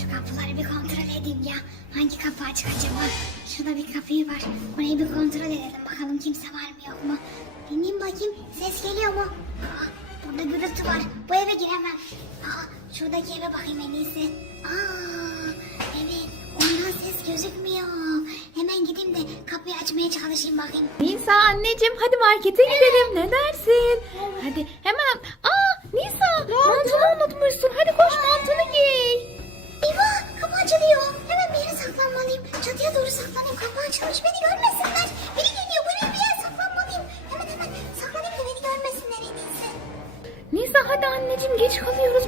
Şu kapıları bir kontrol edeyim ya. Hangi kapı açık acaba? Şurada bir kapı var. Orayı bir kontrol edelim. Bakalım kimse var mı yok mu? Dinleyeyim bakayım. Ses geliyor mu? Aa, burada gürültü var. Bu eve giremem. Aa, şuradaki eve bakayım en iyisi. Aa, evet. Ondan ses gözükmüyor. Hemen gideyim de kapıyı açmaya çalışayım bakayım. Nisa anneciğim hadi markete gidelim ne dersin? Hadi hemen.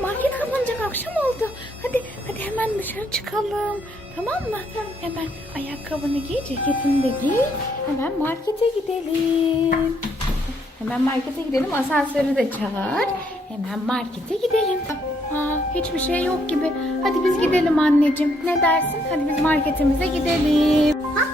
Market kapanacak akşam oldu. Hadi hadi hemen dışarı çıkalım. Tamam mı? Hemen ayakkabını giy, ceketini de giy. Hemen markete gidelim. Hemen markete gidelim. Asansörü de çağır. Hemen markete gidelim. Aa, hiçbir şey yok gibi. Hadi biz gidelim anneciğim. Ne dersin? Hadi biz marketimize gidelim. Ha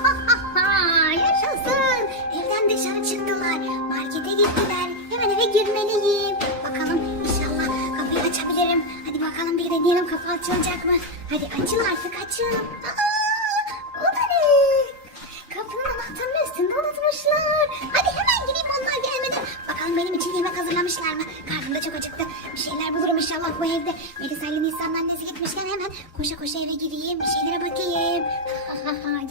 açabilirim. Hadi bakalım bir deneyelim kapı açılacak mı? Hadi açıl artık açıl. Aa, o da ne? Kapının anahtarını üstünde unutmuşlar. Hadi hemen gideyim onlar gelmeden. Bakalım benim için yemek hazırlamışlar mı? Karnım da çok acıktı. Bir şeyler bulurum inşallah bu evde. Melisa ile Nisan'ın annesi gitmişken hemen koşa koşa eve gireyim. Bir şeylere bakayım.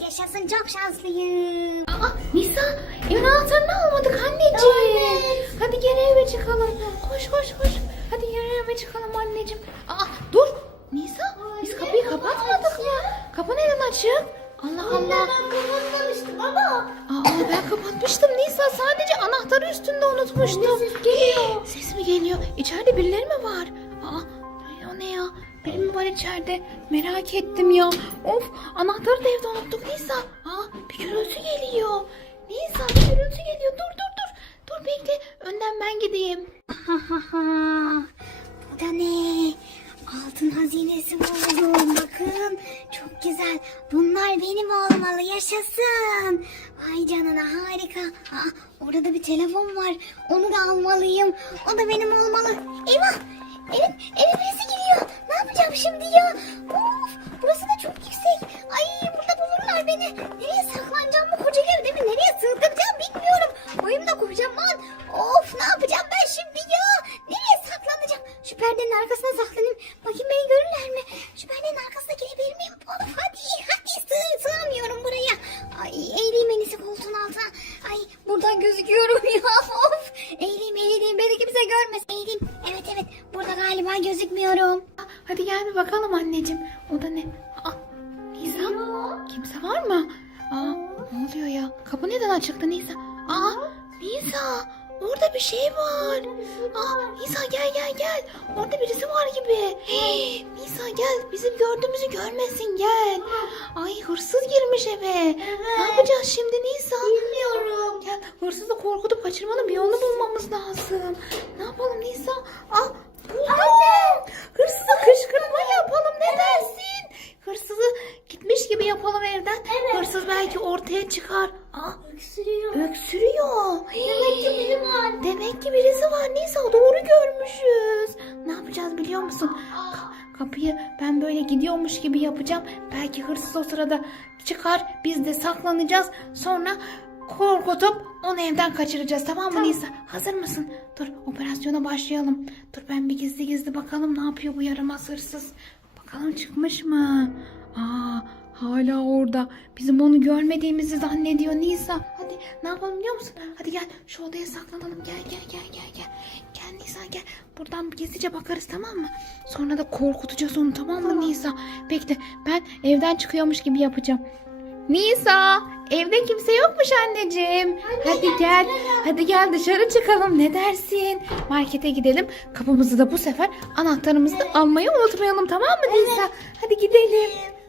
Yaşasın çok şanslıyım. Aa, Nisa evin anahtarını almadık anneciğim. Hadi geri eve çıkalım. Koş koş koş. Hadi eve çıkalım anneciğim. Aa dur. Nisa biz kapıyı kapatmadık mı? Kapı neden açık? Allah Allah. kapatmamıştım ama. Aa ben kapatmıştım Nisa sadece anahtarı üstünde unutmuştum. Ses geliyor. Ses mi geliyor? İçeride birileri mi var? Aa o ne ya? Biri mi var içeride? Merak ettim ya. Of anahtarı da evde unuttuk Nisa. Aa bir gürültü geliyor. Nisa bir gürültü geliyor. Dur dur dur. Bekle. Önden ben gideyim. Bu da ne? Altın hazinesi buldum. Bakın çok güzel. Bunlar benim olmalı. Yaşasın. Vay canına harika. Aa, orada da bir telefon var. Onu da almalıyım. O da benim olmalı. Eyvah. Evin, eve saklanayım. Bakayım beni görürler mi? Şu perdenin arkasına girebilir miyim? Of hadi hadi sığ, sığamıyorum buraya. Ay eğileyim en iyisi koltuğun altına. Ay buradan gözüküyorum ya of. Eğileyim eğileyim beni kimse görmez. Eğileyim. Evet evet burada galiba gözükmüyorum. Hadi gel bir bakalım anneciğim. O da ne? Aa, Nisa kimse var mı? Aa, ne oluyor ya? Kapı neden açıktı Nisa? Aa, Nisa orada bir şey var. Aa, Nisa gel gel gel. Orada birisi var gibi. Hey, Nisa gel bizim gördüğümüzü görmesin gel. Ay hırsız girmiş eve. Ne yapacağız şimdi Nisa? Bilmiyorum. Gel hırsızı korkutup kaçırmanın bir yolunu bulmamız lazım. Ne yapalım Nisa? Ah buldum. Hırsıza kışkırtma yapalım ne dersin? Hırsızı gitmiş gibi yapalım evden. Hırsız belki ortaya çıkar. Kapıyı ben böyle gidiyormuş gibi yapacağım. Belki hırsız o sırada çıkar. Biz de saklanacağız. Sonra korkutup onu evden kaçıracağız. Tamam mı Nisa? Hazır mısın? Dur operasyona başlayalım. Dur ben bir gizli gizli bakalım ne yapıyor bu yaramaz hırsız. Bakalım çıkmış mı? Aa hala orada. Bizim onu görmediğimizi zannediyor Nisa. Hadi ne yapalım biliyor musun? Hadi gel şu odaya saklanalım. Gel gel gel gel gel. Gel Nisa gel. Buradan gizlice bakarız tamam mı? Sonra da korkutacağız onu tamam mı Nisa? Bekle ben evden çıkıyormuş gibi yapacağım. Nisa evde kimse yokmuş anneciğim. Hadi, gel. Hadi gel dışarı çıkalım ne dersin? Markete gidelim. Kapımızı da bu sefer anahtarımızı da almayı unutmayalım tamam mı Nisa? Hadi gidelim. Ay.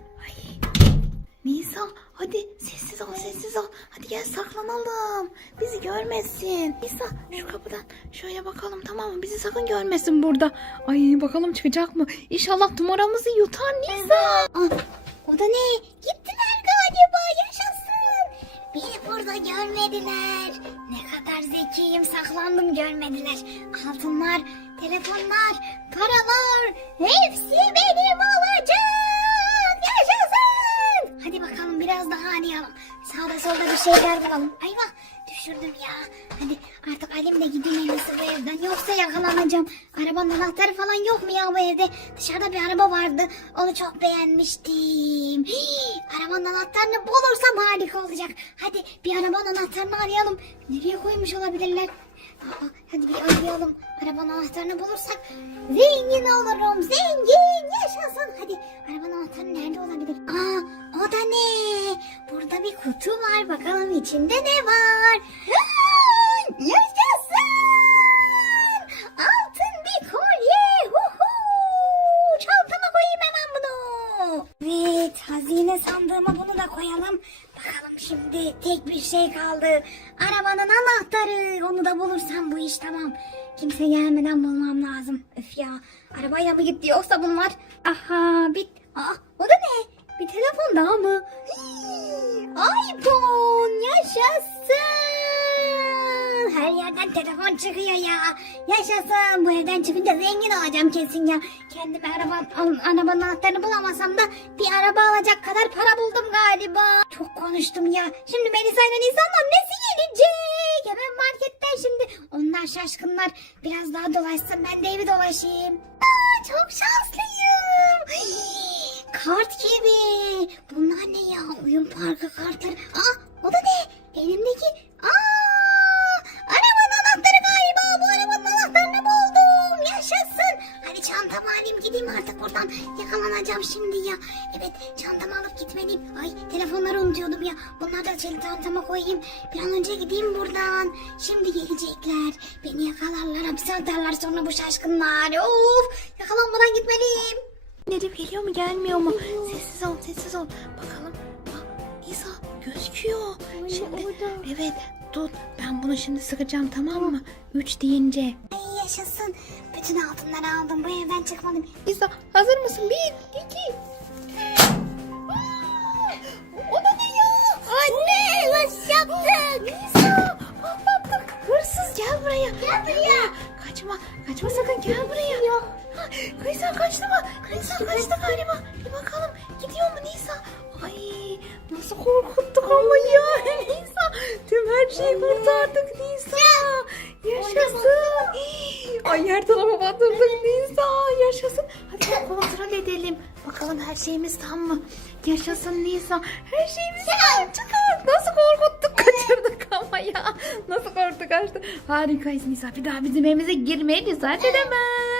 Nisa hadi sessiz ol sessiz ol. Hadi gel saklanalım. Bizi görmesin. Nisa şu kapıdan şöyle bakalım tamam mı? Bizi sakın görmesin burada. Ay bakalım çıkacak mı? İnşallah numaramızı yutar Nisa. Ah, o da ne? Gittiler galiba yaşasın. Beni burada görmediler. Ne kadar zekiyim saklandım görmediler. Altınlar, telefonlar, paralar anahtarı falan yok mu ya bu evde? Dışarıda bir araba vardı. Onu çok beğenmiştim. Hii, arabanın anahtarını bulursam harika olacak. Hadi bir arabanın anahtarını arayalım. Nereye koymuş olabilirler? Aa, hadi bir arayalım. Arabanın anahtarını bulursak zengin olurum. Zengin yaşasın. Hadi arabanın anahtarı nerede olabilir? Aa o da ne? Burada bir kutu var. Bakalım içinde ne var? Aa, yaşasın. Altın bir kolye. Huhu. Çantama koyayım hemen bunu. Evet hazine sandığıma bunu da koyalım. Bakalım şimdi tek bir şey kaldı. Arabanın anahtarı. Onu da bulursam bu iş tamam. Kimse gelmeden bulmam lazım. Öf ya. Arabayla mı gitti yoksa bunlar? Aha bit. Aa o da ne? Bir telefon daha mı? İPhone yaşasın. Her yerden telefon çıkıyor ya. Yaşasın. Bu evden çıkınca zengin olacağım kesin ya. Kendime araba, arabanın anahtarını bulamasam da bir araba alacak kadar para buldum galiba. Çok konuştum ya. Şimdi Melisa ile Nisan'la nesi gelecek? Hemen marketten şimdi. Onlar şaşkınlar. Biraz daha dolaşsın ben de evi dolaşayım. Aa, çok şanslıyım. Kart gibi. Bunlar ne ya? Oyun parkı kartları. Aa gideyim artık buradan. Yakalanacağım şimdi ya. Evet çantamı alıp gitmeliyim. Ay telefonları unutuyordum ya. Bunları da çantama koyayım. Bir an önce gideyim buradan. Şimdi gelecekler. Beni yakalarlar hapse atarlar sonra bu şaşkınlar. Of yakalanmadan gitmeliyim. Nedim geliyor mu gelmiyor mu? Sessiz ol sessiz ol. Bakalım. Aa, İsa gözüküyor. Şimdi evet tut. Ben bunu şimdi sıkacağım tamam mı? Üç deyince. Ay yaşasın. Bütün altınları aldım. Bu evden çıkmadım. İsa hazır mısın? Bir, iki. O da ne ya? Anne nasıl yaptın? İsa patlattık. Hırsız gel buraya. Gel buraya. Kaçma. Kaçma sakın gel buraya. Ha, Nisa kaçtı mı? Nisa kaçtı galiba. Bir bakalım. Gidiyor mu Nisa? Ay nasıl korkuttuk ama ya. Nisa tüm her şeyi kurtardık Nisa. Yaşasın. Ay her tarafa batırdık Nisa. Yaşasın. Hadi kontrol edelim. Bakalım her şeyimiz tam mı? Yaşasın Nisa. Her şeyimiz tam. Çıkar. Nasıl korkuttuk kaçırdık ama ya. Nasıl korktuk kaçtı. Harikayız Nisa. Bir daha bizim evimize girmeye cesaret edemez.